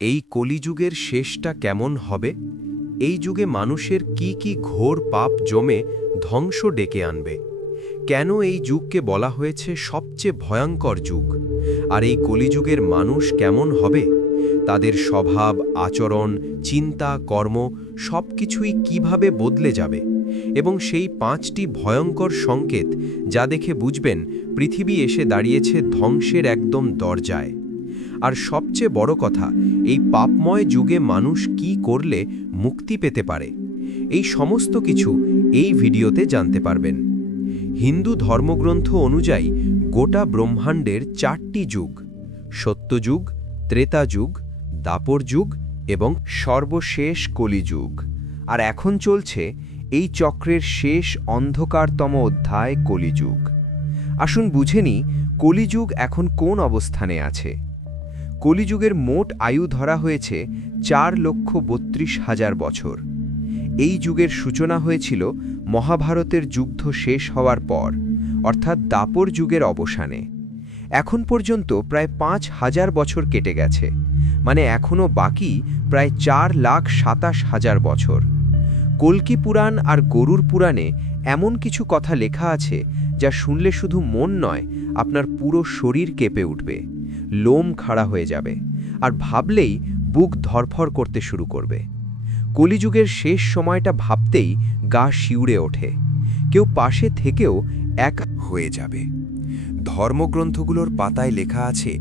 এই কলিযুগের শেষটা কেমন হবে? এই যুগে মানুষের কি কি ঘোর পাপ জমে ধ্বংস ডেকে আনবে? কেন এই যুগকে বলা হয়েছে সবচেয়ে ভয়ঙ্কর যুগ? আর এই কলিযুগের মানুষ কেমন হবে? তাদের স্বভাব, আচরণ, চিন্তা, কর্ম সবকিছুই কিভাবে বদলে যাবে? এবং সেই 5টি ভয়ঙ্কর সংকেত যা দেখে বুঝবেন পৃথিবী এসে দাঁড়িয়েছে ধ্বংসের একদম দরজায়। আর সবচেয়ে বড় কথা, এই পাপময় যুগে মানুষ কি করলে মুক্তি পেতে পারে, এই সমস্ত কিছু এই ভিডিওতে জানতে পারবেন। হিন্দু ধর্মগ্রন্থ অনুযায়ী গোটা ব্রহ্মাণ্ডের 4টি যুগ: সত্যযুগ, ত্রেতা যুগ, দাপর যুগ এবং সর্বশেষ কলিযুগ। আর এখন চলছে এই চক্রের শেষ অন্ধকারতম অধ্যায় কলিযুগ। আসুন বুঝে নিই কলিযুগ এখন কোন অবস্থানে আছে। কলিযুগের মোট আয়ু ধরা হয়েছে 4,32,000 বছর। এই যুগের সূচনা হয়েছিল মহাভারতের যুদ্ধ শেষ হওয়ার পর, অর্থাৎ দাপর যুগের অবসানে। এখন পর্যন্ত প্রায় 5,000 বছর কেটে গেছে, মানে এখনও বাকি প্রায় 4,27,000 বছর। কল্কি পুরাণ আর গরুর পুরাণে এমন কিছু কথা লেখা আছে যা শুনলে শুধু মন নয়, আপনার পুরো শরীর কেঁপে উঠবে, লোম খাড়া হয়ে যাবে, আর ভাবলেই বুক ধরফর করতে শুরু করবে। কলিযুগের শেষ সময়টা ভাবতেই গা শিউরে ওঠে। কেউ পাশে থেকেও এক হয়ে যাবে। ধর্মগ্রন্থগুলোর পাতায় লেখা আছে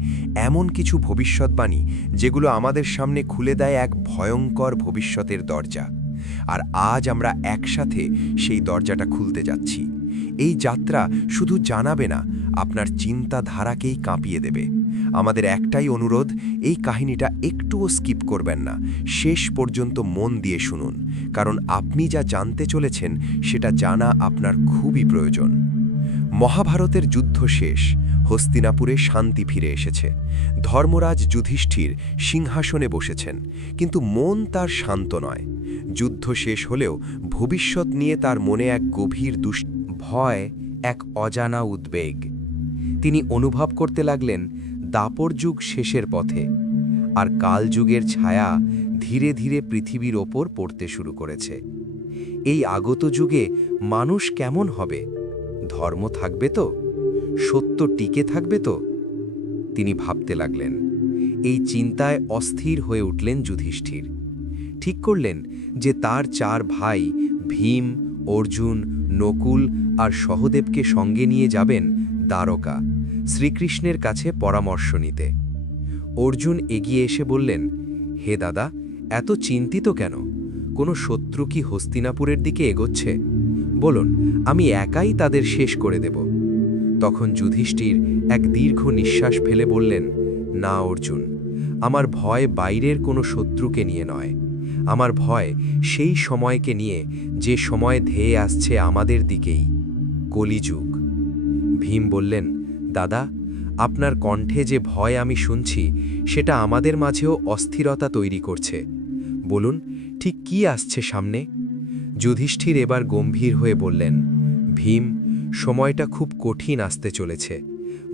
এমন কিছু ভবিষ্যৎবাণী যেগুলো আমাদের সামনে খুলে দেয় এক ভয়ঙ্কর ভবিষ্যতের দরজা। আর আজ আমরা একসাথে সেই দরজাটা খুলতে যাচ্ছি। এই যাত্রা শুধু জানাবে না, আপনার চিন্তাধারাকেই কাঁপিয়ে দেবে। আমাদের একটাই অনুরোধ, এই কাহিনীটা একটুও স্কিপ করবেন না, শেষ পর্যন্ত মন দিয়ে শুনুন, কারণ আপনি যা জানতে চলেছেন সেটা জানা আপনার খুবই প্রয়োজন। মহাভারতের যুদ্ধ শেষ, হস্তিনাপুরে শান্তি ফিরে এসেছে। ধর্মরাজ যুধিষ্ঠির সিংহাসনে বসেছেন, কিন্তু মন তার শান্ত নয়। যুদ্ধ শেষ হলেও ভবিষ্যৎ নিয়ে তার মনে এক গভীর ভয়, এক অজানা উদ্বেগ। তিনি অনুভব করতে লাগলেন দাপর যুগ শেষের পথে, আর কালযুগের ছায়া ধীরে ধীরে পৃথিবীর ওপর পড়তে শুরু করেছে। এই আগত যুগে মানুষ কেমন হবে? ধর্ম থাকবে তো? সত্য টিকে থাকবে তো? তিনি ভাবতে লাগলেন। এই চিন্তায় অস্থির হয়ে উঠলেন যুধিষ্ঠির। ঠিক করলেন যে তার 4 ভাই ভীম, অর্জুন, নকুল আর সহদেবকে সঙ্গে নিয়ে যাবেন দ্বারকা, শ্রীকৃষ্ণের কাছে পরামর্শ নিতে। অর্জুন এগিয়ে এসে বললেন, হে দাদা, এত চিন্তিত কেন? কোনো শত্রু কি হস্তিনাপুরের দিকে এগোচ্ছে? বলুন, আমি একাই তাদের শেষ করে দেব। তখন যুধিষ্ঠির এক দীর্ঘ নিঃশ্বাস ফেলে বললেন, না অর্জুন, আমার ভয় বাইরের কোনো শত্রুকে নিয়ে নয়। আমার ভয় সেই সময়কে নিয়ে যে সময় ধেয়ে আসছে আমাদের দিকেই, কলিযুগ। ভীম বললেন, দাদা, আপনার কণ্ঠে যে ভয় আমি শুনছি সেটা আমাদের মাঝেও অস্থিরতা তৈরি করছে। বলুন, ঠিক কি আসছে সামনে? যুধিষ্ঠির এবার গম্ভীর হয়ে বললেন, ভীম, সময়টা খুব কঠিন আসতে চলেছে।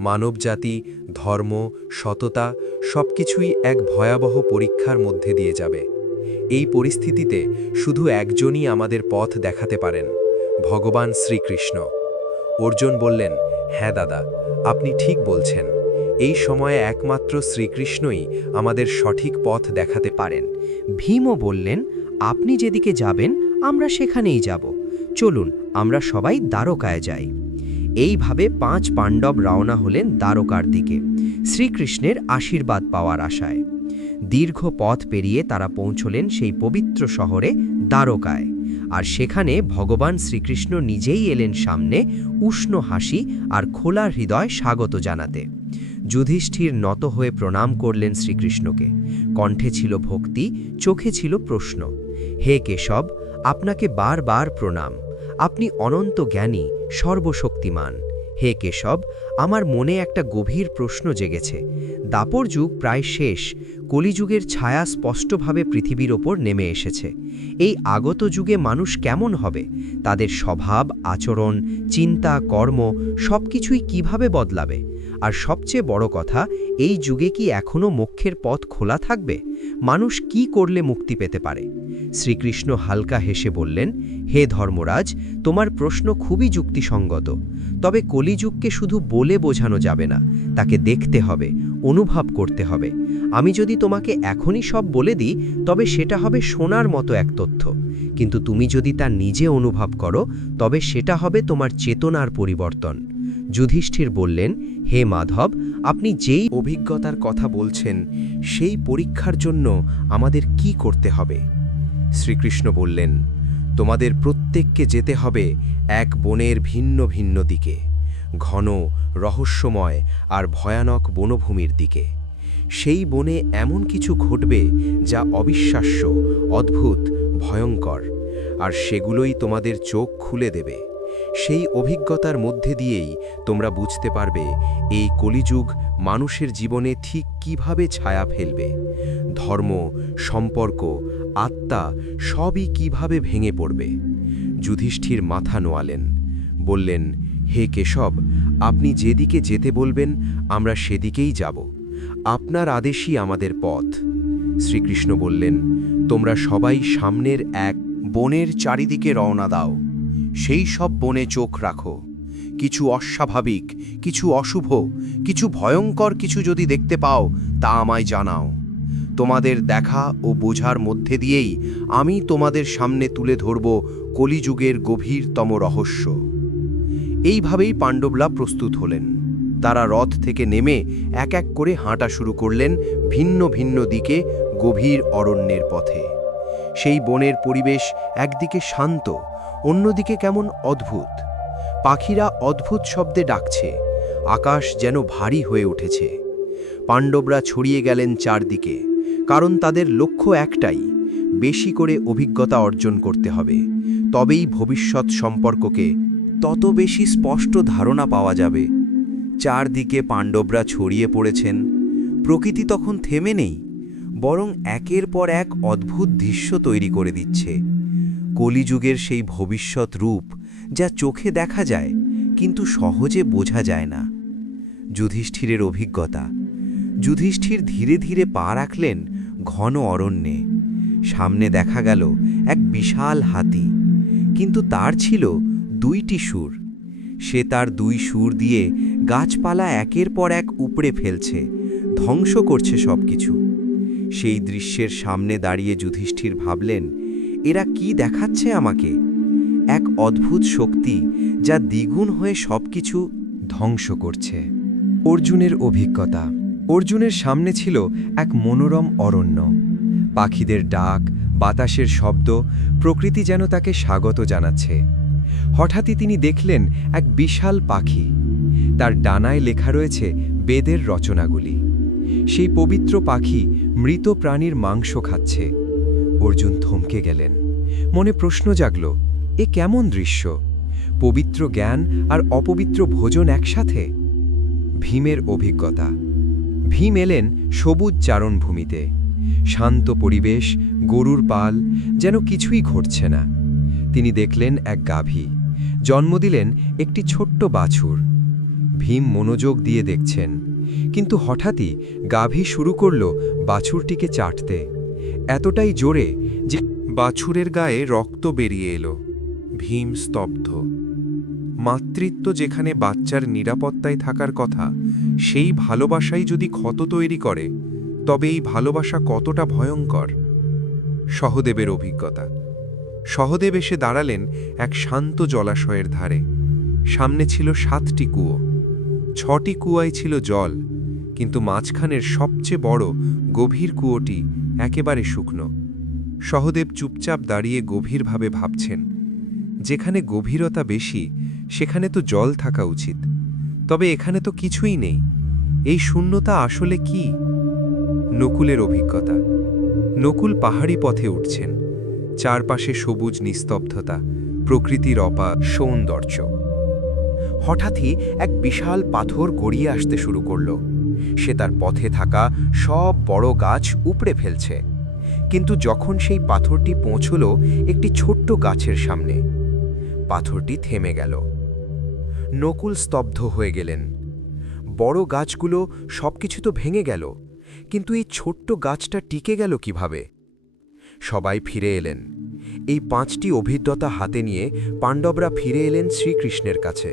মানবজাতি, ধর্ম, সততা সবকিছুই এক ভয়াবহ পরীক্ষার মধ্যে দিয়ে যাবে। এই পরিস্থিতিতে শুধু একজনই আমাদের পথ দেখাতে পারেন, ভগবান শ্রীকৃষ্ণ। অর্জুন বললেন, হ্যাঁ দাদা, আপনি ঠিক বলছেন। এই সময়ে একমাত্র শ্রীকৃষ্ণই আমাদের সঠিক পথ দেখাতে পারেন। ভীমও বললেন, আপনি যেদিকে যাবেন আমরা সেখানেই যাব। চলুন আমরা সবাই দ্বারকায় যাই। এইভাবে 5 পাণ্ডব রওনা হলেন দ্বারকার দিকে, শ্রীকৃষ্ণের আশীর্বাদ পাওয়ার আশায়। দীর্ঘ পথ পেরিয়ে তারা পৌঁছলেন সেই পবিত্র শহরে দ্বারকায়। আর সেখানে ভগবান শ্রীকৃষ্ণ নিজেই এলেন সামনে, উষ্ণ হাসি আর খোলা হৃদয় স্বাগত জানাতে। যুধিষ্ঠির নত হয়ে প্রণাম করলেন শ্রীকৃষ্ণকে। কণ্ঠে ছিল ভক্তি, চোখে ছিল প্রশ্ন। হে কেশব, আপনাকে বারবার প্রণাম। আপনি অনন্ত জ্ঞানী, সর্বশক্তিমান। হে কেশব, আমার মনে একটা গভীর প্রশ্ন জেগেছে। দাপর যুগ প্রায় শেষ, কলিযুগের ছায়া স্পষ্টভাবে পৃথিবীর ওপর নেমে এসেছে। এই আগত যুগে মানুষ কেমন হবে? তাদের স্বভাব, আচরণ, চিন্তা, কর্ম সবকিছুই কিভাবে বদলাবে? আর সবচেয়ে বড় কথা, এই যুগে কি এখনও মোক্ষের পথ খোলা থাকবে? মানুষ কি করলে মুক্তি পেতে পারে? শ্রীকৃষ্ণ হালকা হেসে বললেন, হে ধর্মরাজ, তোমার প্রশ্ন খুবই যুক্তিসঙ্গত। তবে কলিযুগকে শুধু বলে বোঝানো যাবে না, তাকে দেখতে হবে, অনুভব করতে হবে। আমি যদি তোমাকে এখনই সব বলে দিই, তবে সেটা হবে শোনার মতো এক তথ্য। কিন্তু তুমি যদি তা নিজে অনুভব করো, তবে সেটা হবে তোমার চেতনার পরিবর্তন। যুধিষ্ঠির বললেন, হে মাধব, আপনি যেই অভিজ্ঞতার কথা বলছেন, সেই পরীক্ষার জন্য আমাদের কি করতে হবে? শ্রীকৃষ্ণ বললেন, তোমাদের প্রত্যেককে যেতে হবে এক বনের ভিন্ন ভিন্ন দিকে, ঘন, রহস্যময় আর ভয়ানক বনভূমির দিকে। সেই বনে এমন কিছু ঘটবে যা অবিশ্বাস্য, অদ্ভুত, ভয়ঙ্কর, আর সেগুলোই তোমাদের চোখ খুলে দেবে। সেই অভিজ্ঞতার মধ্যে দিয়েই তোমরা বুঝতে পারবে এই কলিযুগ মানুষের জীবনে ঠিক কিভাবে ছায়া ফেলবে। ধর্ম, সম্পর্ক, আত্মা সবই কিভাবে ভেঙে পড়বে। যুধিষ্ঠির মাথা নোয়ালেন, বললেন, হে কেশব, আপনি যেদিকে যেতে বলবেন আমরা সেদিকেই যাব। আপনার আদেশই আমাদের পথ। শ্রীকৃষ্ণ বললেন, তোমরা সবাই সামনের এক বনের চারিদিকে রওনা দাও। সেই সব বনে চোখ রাখো। কিছু অস্বাভাবিক, কিছু অশুভ, কিছু ভয়ঙ্কর কিছু যদি দেখতে পাও, তা আমায় জানাও। তোমাদের দেখা ও বোঝার মধ্যে দিয়েই আমি তোমাদের সামনে তুলে ধরব কলিযুগের গভীরতম রহস্য। এইভাবেই পাণ্ডবরা প্রস্তুত হলেন। তারা রথ থেকে নেমে এক এক করে হাঁটা শুরু করলেন ভিন্ন ভিন্ন দিকে, গভীর অরণ্যের পথে। সেই বনের পরিবেশ একদিকে শান্ত, অন্যদিকে কেমন অদ্ভুত। পাখিরা অদ্ভুত শব্দে ডাকছে, আকাশ যেন ভারী হয়ে উঠেছে। পাণ্ডবরা ছড়িয়ে গেলেন চারদিকে, কারণ তাদের লক্ষ্য একটাই, বেশি করে অভিজ্ঞতা অর্জন করতে হবে। তবেই ভবিষ্যৎ সম্পর্ককে তত বেশি স্পষ্ট ধারণা পাওয়া যাবে। চারদিকে পাণ্ডবরা ছড়িয়ে পড়েছেন। প্রকৃতি তখন থেমে নেই, বরং একের পর এক অদ্ভুত দৃশ্য তৈরি করে দিচ্ছে। কলিযুগের সেই ভবিষ্যৎ রূপ, যা চোখে দেখা যায় কিন্তু সহজে বোঝা যায় না। যুধিষ্ঠিরের অভিজ্ঞতা। যুধিষ্ঠির ধীরে ধীরে পা রাখলেন ঘন অরণ্যে। সামনে দেখা গেল এক বিশাল হাতি, কিন্তু তার ছিল দুইটি সুর। সে তার দুই সুর দিয়ে গাছপালা একের পর এক উপড়ে ফেলছে, ধ্বংস করছে সবকিছু। সেই দৃশ্যের সামনে দাঁড়িয়ে যুধিষ্ঠির ভাবলেন, এরা কি দেখাচ্ছে আমাকে? এক অদ্ভুত শক্তি যা দ্বিগুণ হয়ে সবকিছু ধ্বংস করছে। অর্জুনের অভিজ্ঞতা। অর্জুনের সামনে ছিল এক মনোরম অরণ্য। পাখিদের ডাক, বাতাসের শব্দ, প্রকৃতি যেন তাকে স্বাগত জানাচ্ছে। হঠাৎই তিনি দেখলেন এক বিশাল পাখি। তার ডানায় লেখা রয়েছে বেদের রচনাগুলি। সেই পবিত্র পাখি মৃত প্রাণীর মাংস খাচ্ছে। অর্জুন থমকে গেলেন। মনে প্রশ্ন জাগল, এ কেমন দৃশ্য? পবিত্র জ্ঞান আর অপবিত্র ভোজন একসাথে। ভীমের অভিজ্ঞতা। ভীম এলেন সবুজ চারণভূমিতে। শান্ত পরিবেশ, গরুর পাল, যেন কিছুই ঘটছে না। তিনি দেখলেন এক গাভী, জন্ম দিলেন একটি ছোট্ট বাছুর। ভীম মনোযোগ দিয়ে দেখছেন, কিন্তু হঠাৎই গাভী শুরু করল বাছুরটিকে চাটতে, এতটাই জোরে যে বাছুরের গায়ে রক্ত বেরিয়ে এলো। ভীম স্তব্ধ। মাতৃত্ব যেখানে বাচ্চার নিরাপত্তায় থাকার কথা, সেই ভালোবাসাই যদি ক্ষত তৈরি করে, তবে এই ভালোবাসা কতটা ভয়ঙ্কর। সহদেবের অভিজ্ঞতা। সহদেব এসে দাঁড়ালেন এক শান্ত জলাশয়ের ধারে। সামনে ছিল 7টি কুয়ো। 6টি কুয়ায় ছিল জল, কিন্তু মাঝখানের সবচেয়ে বড় গভীর কুয়োটি একেবারে শুকনো। সহদেব চুপচাপ দাঁড়িয়ে গভীরভাবে ভাবছেন, যেখানে গভীরতা বেশি সেখানে তো জল থাকা উচিত, তবে এখানে তো কিছুই নেই। এই শূন্যতা আসলে কি? নকুলের অভিজ্ঞতা। নকুল পাহাড়ি পথে উঠছেন। চারপাশে সবুজ নিস্তব্ধতা, প্রকৃতির অপার সৌন্দর্য। হঠাৎই এক বিশাল পাথর গড়িয়ে আসতে শুরু করল। সে তার পথে থাকা সব বড় গাছ উপড়ে ফেলছে। কিন্তু যখন সেই পাথরটি পৌঁছল একটি ছোট্ট গাছের সামনে, পাথরটি থেমে গেল। নকুল স্তব্ধ হয়ে গেলেন। বড় গাছগুলো সবকিছু তো ভেঙে গেল, কিন্তু এই ছোট্ট গাছটা টিকে গেল কিভাবে? সবাই ফিরে এলেন। এই 5টি অভিজ্ঞতা হাতে নিয়ে পাণ্ডবরা ফিরে এলেন শ্রীকৃষ্ণের কাছে।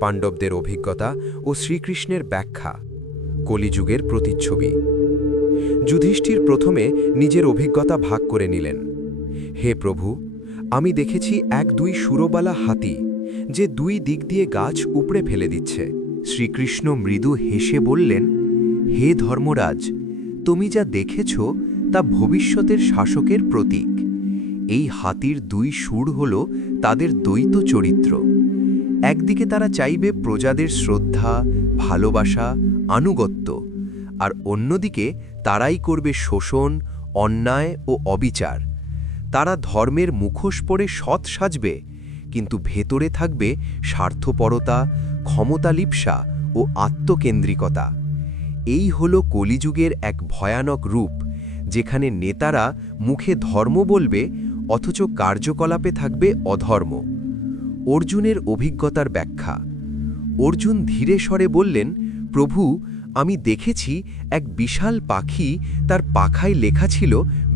পাণ্ডবদের অভিজ্ঞতা ও শ্রীকৃষ্ণের ব্যাখ্যা, কলিযুগের প্রতিচ্ছবি। যুধিষ্ঠির প্রথমে নিজের অভিজ্ঞতা ভাগ করে নিলেন। হে প্রভু, আমি দেখেছি 1-2 সুরবালা হাতি, যে 2 দিক দিয়ে গাছ উপড়ে ফেলে দিচ্ছে। শ্রীকৃষ্ণ মৃদু হেসে বললেন, হে ধর্মরাজ, তুমি যা দেখেছ তা ভবিষ্যতের শাসকের প্রতীক। এই হাতির 2 সুর হল তাদের দ্বৈত চরিত্র। একদিকে তারা চাইবে প্রজাদের শ্রদ্ধা, ভালোবাসা, আনুগত্য, আর অন্যদিকে তারাই করবে শোষণ, অন্যায় ও অবিচার। তারা ধর্মের মুখোশ পরে সৎ সাজবে, কিন্তু ভেতরে থাকবে স্বার্থপরতা, ক্ষমতালিপ্সা ও আত্মকেন্দ্রিকতা। এই হল কলিযুগের এক ভয়ানক রূপ, যেখানে নেতারা মুখে ধর্ম বলবে অথচ কার্যকলাপে থাকবে অধর্ম। অর্জুনের অভিজ্ঞতার ব্যাখ্যা। অর্জুন ধীরে স্বরে বললেন, প্রভু, আমি দেখেছি এক বিশাল পাখি, তার পাখায় লেখা ছিল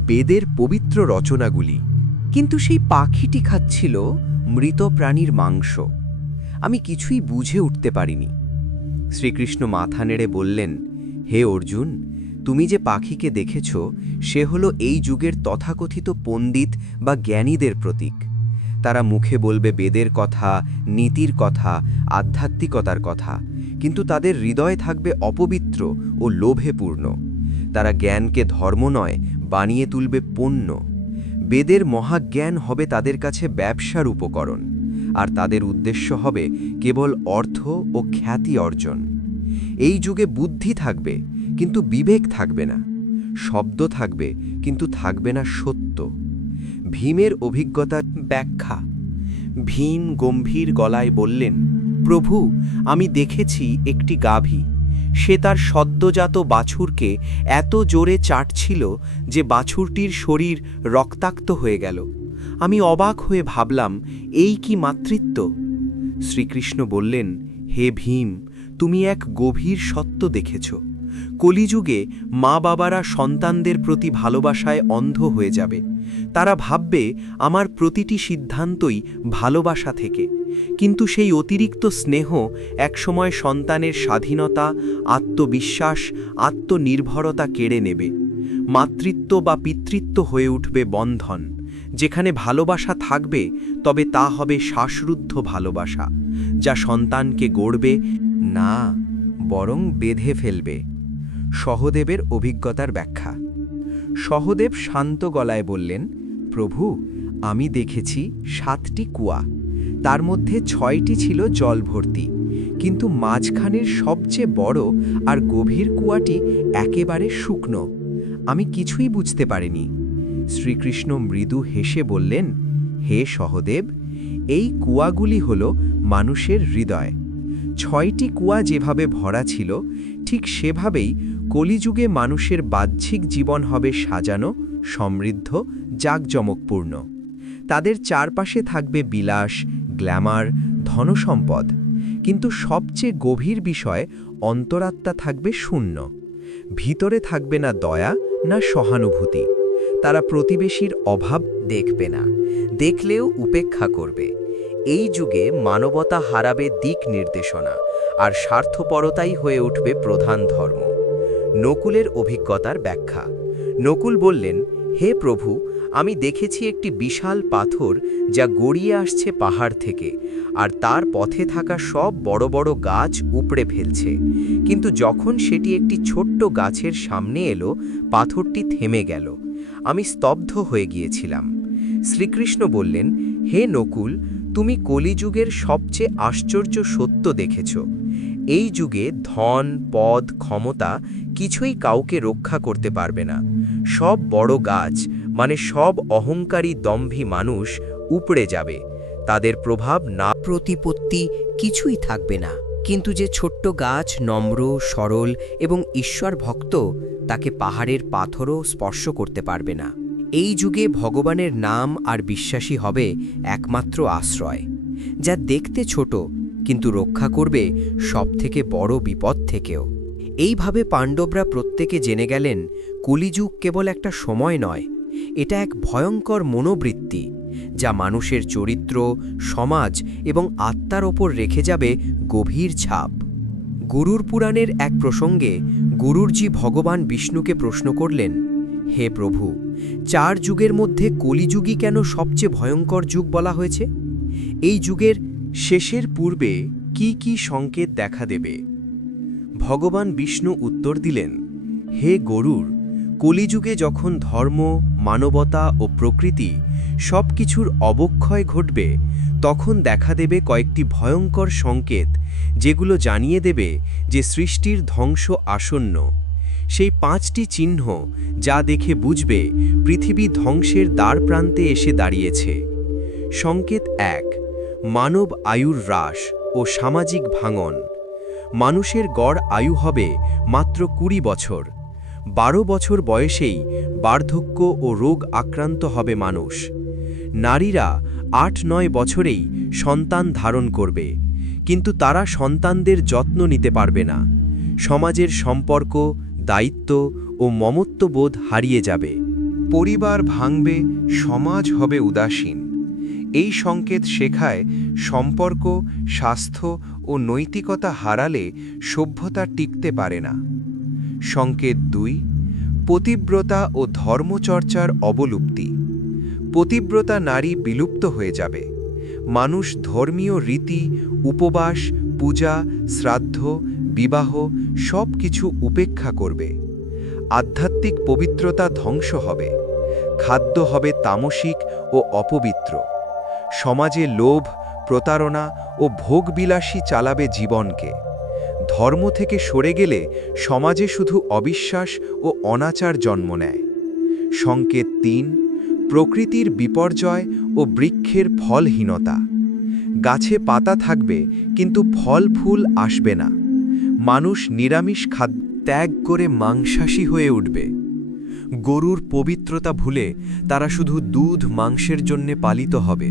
বেদের পবিত্র রচনাগুলি, কিন্তু সেই পাখিটি খাচ্ছিল মৃত প্রাণীর মাংস। আমি কিছুই বুঝে উঠতে পারিনি। শ্রীকৃষ্ণ মাথা নেড়ে বললেন, হে অর্জুন, তুমি যে পাখিকে দেখেছ সে হলো এই যুগের তথাকথিত পণ্ডিত বা জ্ঞানীদের প্রতীক। তারা মুখে বলবে বেদের কথা, নীতির কথা, আধ্যাত্মিকতার কথা, কিন্তু তাদের হৃদয় থাকবে অপবিত্র ও লোভে পূর্ণ। তারা জ্ঞানকে ধর্ম নয়, বানিয়ে তুলবে পণ্য। বেদের মহাজ্ঞান হবে তাদের কাছে ব্যবসার উপকরণ, আর তাদের উদ্দেশ্য হবে কেবল অর্থ ও খ্যাতি অর্জন। এই যুগে বুদ্ধি থাকবে, কিন্তু বিবেক থাকবে না। শব্দ থাকবে, কিন্তু থাকবে না সত্য। ভীমের অভিজ্ঞতা ব্যাখ্যা। ভীম গম্ভীর গলায় বললেন, প্রভু, আমি দেখেছি একটি গাভী। সে তার সদ্যজাত বাছুরকে এত জোরে চাটছিল যে বাছুরটির শরীর রক্তাক্ত হয়ে গেল। আমি অবাক হয়ে ভাবলাম, এই কি মাতৃত্ব? শ্রীকৃষ্ণ বললেন, হে ভীম, তুমি এক গভীর সত্য দেখেছ। কলিযুগে মা বাবারা সন্তানদের প্রতি ভালোবাসায় অন্ধ হয়ে যাবে। তারা ভাববে আমার প্রতিটি সিদ্ধান্তই ভালোবাসা থেকে, কিন্তু সেই অতিরিক্ত স্নেহ একসময় সন্তানের স্বাধীনতা, আত্মবিশ্বাস, আত্মনির্ভরতা কেড়ে নেবে। মাতৃত্ব বা পিতৃত্ব হয়ে উঠবে বন্ধন। যেখানে ভালোবাসা থাকবে, তবে তা হবে শ্বাসরুদ্ধ ভালোবাসা, যা সন্তানকে গড়বে না, বরং বেঁধে ফেলবে। সহদেবের অভিজ্ঞতার ব্যাখ্যা। সহদেব শান্ত গলায় বললেন, প্রভু, আমি দেখেছি 7টি কুয়া। তার মধ্যে 6টি ছিল জল ভর্তি, কিন্তু মাঝখানের সবচেয়ে বড় আর গভীর কুয়াটি একেবারে শুকনো। আমি কিছুই বুঝতে পারিনি। শ্রীকৃষ্ণ মৃদু হেসে বললেন, হে সহদেব, এই কুয়াগুলি হল মানুষের হৃদয়। 6টি কুয়া যেভাবে ভরা ছিল, ঠিক সেভাবেই কলিযুগে মানুষের বাহ্যিক জীবন হবে সাজানো, সমৃদ্ধ, জাঁকজমকপূর্ণ। তাদের চারপাশে থাকবে বিলাস, গ্ল্যামার, ধনসম্পদ, কিন্তু সবচেয়ে গভীর বিষয়, অন্তরাত্মা থাকবে শূন্য। ভিতরে থাকবে না দয়া, না সহানুভূতি। তারা প্রতিবেশীর অভাব দেখবে না, দেখলেও উপেক্ষা করবে। এই যুগে মানবতা হারাবে দিক নির্দেশনা, আর স্বার্থপরতাই হয়ে উঠবে প্রধান ধর্ম। নকুলের অভিজ্ঞতার ব্যাখ্যা। নকুল বললেন, হে প্রভু, আমি দেখেছি একটি বিশাল পাথর যা গড়িয়ে আসছে পাহাড় থেকে, আর তার পথে থাকা সব বড় বড় গাছ উপড়ে ফেলছে। কিন্তু যখন সেটি একটি ছোট্ট গাছের সামনে এলো, পাথরটি থেমে গেল। আমি স্তব্ধ হয়ে গিয়েছিলাম। শ্রীকৃষ্ণ বললেন, হে নকুল, তুমি কলিযুগের সবচেয়ে আশ্চর্য সত্য দেখেছ। এই যুগে ধন, পদ, ক্ষমতা কিছুই কাউকে রক্ষা করতে পারবে না। সব বড় গাছ, মানে সব অহংকারী দম্ভী মানুষ উপড়ে যাবে। তাদের প্রভাব না, প্রতিপত্তি কিছুই থাকবে না। কিন্তু যে ছোট্ট গাছ নম্র, সরল এবং ঈশ্বর ভক্ত, তাকে পাহাড়ের পাথরও স্পর্শ করতে পারবে না। এই যুগে ভগবানের নাম আর বিশ্বাসী হবে একমাত্র আশ্রয়, যা দেখতে ছোট কিন্তু রক্ষা করবে সবথেকে বড় বিপদ থেকেও। এইভাবে পাণ্ডবরা প্রত্যেকে জেনে গেলেন কলিযুগ কেবল একটা সময় নয়, এটা এক ভয়ঙ্কর মনোবৃত্তি যা মানুষের চরিত্র, সমাজ এবং আত্মার ওপর রেখে যাবে গভীর ছাপ। গরুর পুরাণের এক প্রসঙ্গে গুরুরজি ভগবান বিষ্ণুকে প্রশ্ন করলেন, হে প্রভু, 4 যুগের মধ্যে কলিযুগই কেন সবচেয়ে ভয়ঙ্কর যুগ বলা হয়েছে? এই যুগের শেষের পূর্বে কি কি সংকেত দেখা দেবে? ভগবান বিষ্ণু উত্তর দিলেন, হে গরুর, কলিযুগে যখন ধর্ম, মানবতা ও প্রকৃতি সব কিছুর অবক্ষয় ঘটবে, তখন দেখা দেবে কয়েকটি ভয়ঙ্কর সংকেত, যেগুলো জানিয়ে দেবে যে সৃষ্টির ধ্বংস আসন্ন। সেই 5টি চিহ্ন যা দেখে বুঝবে পৃথিবী ধ্বংসের দ্বারপ্রান্তে এসে দাঁড়িয়েছে। সংকেত 1, মানব আয়ুর হ্রাস ও সামাজিক ভাঙন। মানুষের গড় আয়ু হবে মাত্র 20 বছর। 12 বছর বয়সেই বার্ধক্য ও রোগ আক্রান্ত হবে মানুষ। নারীরা 8-9 বছরেই সন্তান ধারণ করবে, কিন্তু তারা সন্তানদের যত্ন নিতে পারবে না। সমাজের সম্পর্ক, দায়িত্ব ও মমত্ববোধ হারিয়ে যাবে। পরিবার ভাঙবে, সমাজ হবে উদাসীন। এই সংকেত শেখায় সম্পর্ক, স্বাস্থ্য ও নৈতিকতা হারালে সভ্যতা টিকতে পারে না। সংকেত 2, পতিব্রতা ও ধর্মচর্চার অবলুপ্তি। পতিব্রতা নারী বিলুপ্ত হয়ে যাবে। মানুষ ধর্মীয় রীতি, উপবাস, পূজা, শ্রাদ্ধ, বিবাহ সব কিছু উপেক্ষা করবে। আধ্যাত্মিক পবিত্রতা ধ্বংস হবে। খাদ্য হবে তামসিক ও অপবিত্র। সমাজে লোভ, প্রতারণা ও ভোগবিলাসী চালাবে জীবনকে। ধর্ম থেকে সরে গেলে সমাজে শুধু অবিশ্বাস ও অনাচার জন্ম নেয়। সংকেত 3, প্রকৃতির বিপর্যয় ও বৃক্ষের ফলহীনতা। গাছে পাতা থাকবে, কিন্তু ফল ফুল আসবে না। মানুষ নিরামিষ খাদ্য ত্যাগ করে মাংসাশী হয়ে উঠবে। গরুর পবিত্রতা ভুলে তারা শুধু দুধ, মাংসের জন্যে পালিত হবে।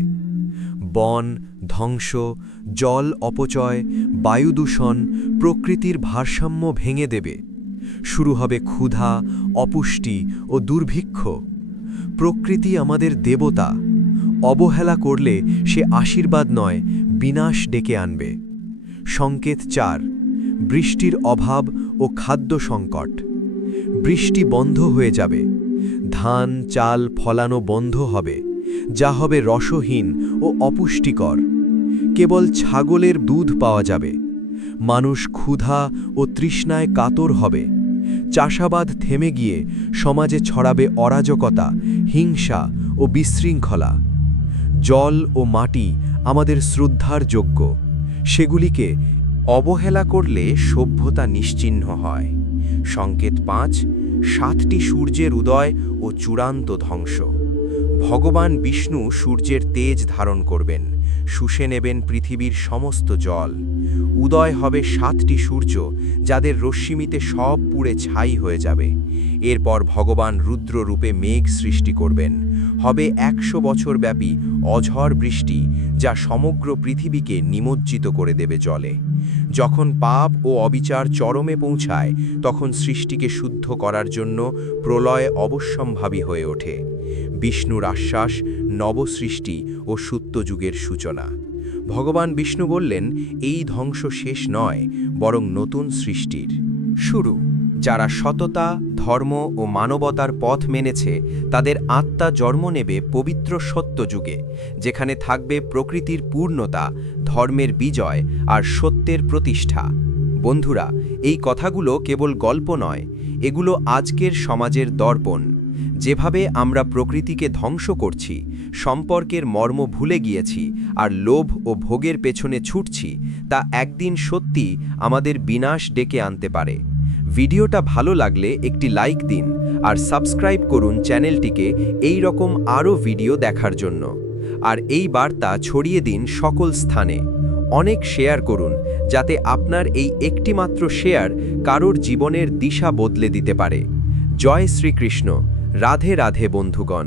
বন ধ্বংস, জল অপচয়, বায়ু দূষণ প্রকৃতির ভারসাম্য ভেঙে দেবে। শুরু হবে ক্ষুধা, অপুষ্টি ও দুর্ভিক্ষ। প্রকৃতি আমাদের দেবতা। অবহেলা করলে সে আশীর্বাদ নয়, বিনাশ ডেকে আনবে। সংকেত 4, বৃষ্টির অভাব ও খাদ্য সংকট। বৃষ্টি বন্ধ হয়ে যাবে। ধান, চাল ফলানো বন্ধ হবে, যা হবে রসহীন ও অপুষ্টিকর। কেবল ছাগলের দুধ পাওয়া যাবে। মানুষ ক্ষুধা ও তৃষ্ণায় কাতর হবে। চাষাবাদ থেমে গিয়ে সমাজে ছড়াবে অরাজকতা, হিংসা ও বিশৃঙ্খলা। জল ও মাটি আমাদের শ্রদ্ধার যোগ্য। সেগুলিকে অবহেলা করলে সভ্যতা নিশ্চিহ্ন হয়। সংকেত 5, 7টি সূর্যের উদয় ও চূড়ান্ত ধ্বংস। ভগবান বিষ্ণু সূর্যের তেজ ধারণ করবেন, শুষে নেবেন পৃথিবীর সমস্ত জল। উদয় হবে 7টি সূর্য, যাদের রশ্মিতে সব পুড়ে ছাই হয়ে যাবে। এরপর ভগবান রুদ্র রূপে মেঘ সৃষ্টি করবেন। হবে 100 বছর ব্যাপী অঝড় বৃষ্টি, যা সমগ্র পৃথিবীকে নিমজ্জিত করে দেবে জলে। যখন পাপ ও অবিচার চরমে পৌঁছায়, তখন সৃষ্টিকে শুদ্ধ করার জন্য প্রলয় অবশ্যম্ভাবী হয়ে ওঠে। বিষ্ণুর আশ্বাস, নবসৃষ্টি ও সত্যযুগের সূচনা। ভগবান বিষ্ণু বললেন, এই ধ্বংস শেষ নয়, বরং নতুন সৃষ্টির শুরু। যারা সততা, ধর্ম ও মানবতার পথ মেনেছে, তাদের আত্মা জন্ম নেবে পবিত্র সত্যযুগে, যেখানে থাকবে প্রকৃতির পূর্ণতা, ধর্মের বিজয় আর সত্যের প্রতিষ্ঠা। বন্ধুরা, এই কথাগুলো কেবল গল্প নয়, এগুলো আজকের সমাজের দর্পণ। যেভাবে আমরা প্রকৃতিকে ধ্বংস করছি, সম্পর্কের মর্ম ভুলে গিয়েছি আর লোভ ও ভোগের পেছনে ছুটছি, তা একদিন সত্যি আমাদের বিনাশ ডেকে আনতে পারে। ভিডিওটা ভালো লাগলে একটি লাইক দিন আর সাবস্ক্রাইব করুন চ্যানেলটিকে এই রকম আরও ভিডিও দেখার জন্য। আর এই বার্তা ছড়িয়ে দিন সকল স্থানে। অনেক শেয়ার করুন, যাতে আপনার এই একটিমাত্র শেয়ার কারোর জীবনের দিশা বদলে দিতে পারে। জয় শ্রীকৃষ্ণ। রাধে রাধে বন্ধুগণ।